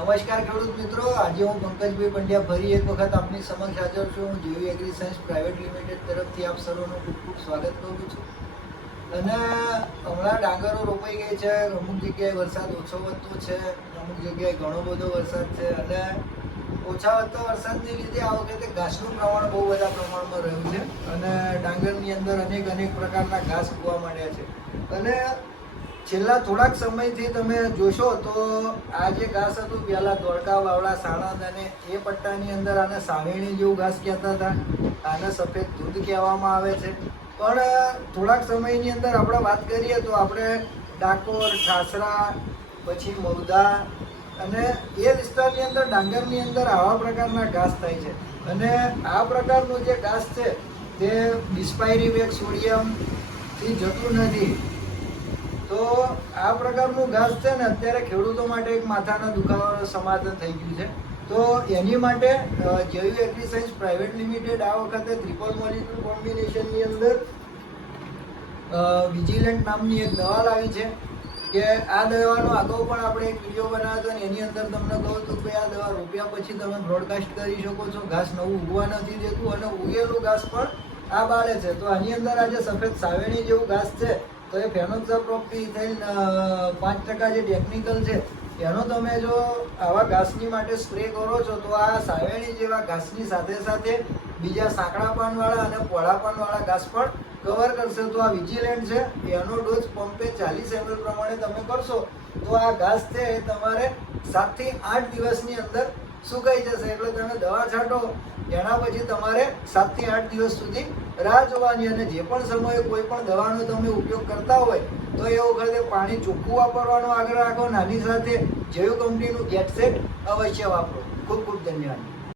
નમસ્કાર ખેડૂત મિત્રો. આજે હું પંકજભાઈ પંડ્યા ફરી એક વખત આપની સમક્ષ હાજર છું. હું જેવી એગ્રી સાયન્સ પ્રાઇવેટ લિમિટેડ તરફથી આપ સર્વનું ખૂબ ખૂબ સ્વાગત કરું છું. અને હમણાં ડાંગરો રોપાઈ ગઈ છે. અમુક જગ્યાએ વરસાદ ઓછો વધતો છે. અમુક જગ્યાએ ઘણો બધો વરસાદ છે. અને ઓછા વધતા વરસાદને લીધે આ વખતે ઘાસનું પ્રમાણ બહુ બધા પ્રમાણમાં રહ્યું છે. અને ડાંગરની અંદર અનેક અનેક પ્રકારના ઘાસ ઉગવા માંડ્યા છે. અને છેલ્લા થોડાક સમયથી તમે જોશો તો આ જે ઘાસ હતું પહેલાં ધોળકા વાવડા, સાણંદ અને એ પટ્ટાની અંદર આને સાવેણી જેવું ઘાસ કહેતા હતા. આને સફેદ દૂધ કહેવામાં આવે છે. પણ થોડાક સમયની અંદર આપણે વાત કરીએ તો આપણે ડાકોર ઠાસરા પછી મૌદા અને એ વિસ્તારની અંદર, ડાંગરની અંદર આવા પ્રકારના ઘાસ થાય છે. અને આ પ્રકારનું જે ઘાસ છે તે ડિસ્પાયરીવેક સોડિયમથી જતું નથી. તો આ પ્રકારનું ઘાસ છે ને અત્યારે ખેડૂતો માટે એક માથાના દુખાવાનું સમાધાન થઈ ગયું છે. તો એની માટે જેવી એગ્રીસાઇન્સ પ્રાઇવેટ લિમિટેડ આ વખતે ટ્રિપલ મોલિક્યુલ કોમ્બિનેશનની અંદર વિજિલન્ટ નામની એક દવા લાવી છે કે આ દવાનો અગાઉ પણ આપણે એક વીડિયો બનાવ્યો હતો ને એની અંદર તમને કહું હતું કે આ દવા રોપ્યા પછી તમે બ્રોડકાસ્ટ કરી શકો છો, ઘાસ નવું ઉગવા નથી દેતું અને ઉગેલું ઘાસ પણ આ બાળે છે. તો આની અંદર આ જે સફેદ સાવેણી જેવું ઘાસ છે. તો એ ફેનોક્સા પ્રોપથી થઈને પાંચ ટકા જે ટેકનિકલ છે, એનો તમે જો આવા ઘાસની માટે સ્પ્રે કરો છો, તો આ સાવેણી જેવા ઘાસની સાથે સાથે બીજા સાંકડા પાનવાળા અને પોળા પાનવાળા ઘાસ પણ કવર કરશે. તો આ વિજિલેન્ટ છે, એનો ડોઝ પંપે ચાલીસ એમએલ પ્રમાણે તમે કરશો, તો આ ઘાસ છે એ તમારે સાતથી આઠ દિવસની અંદર સુકાઈ જશે? એટલે તમે દવા છાંટો, એના પછી તમારે સાતથી આઠ દિવસ સુધી રાહ જોવાની અને જે પણ સમયે કોઈ પણ દવાનો તમે ઉપયોગ કરતા હોય, તો એ વખતે પાણી ચોખ્ખું વાપરવાનો આગ્રહ રાખો. નાની સાથે જેવી કંપનીનું ગેટ સેટ અવશ્ય વાપરો. ખૂબ ખૂબ ધન્યવાદ.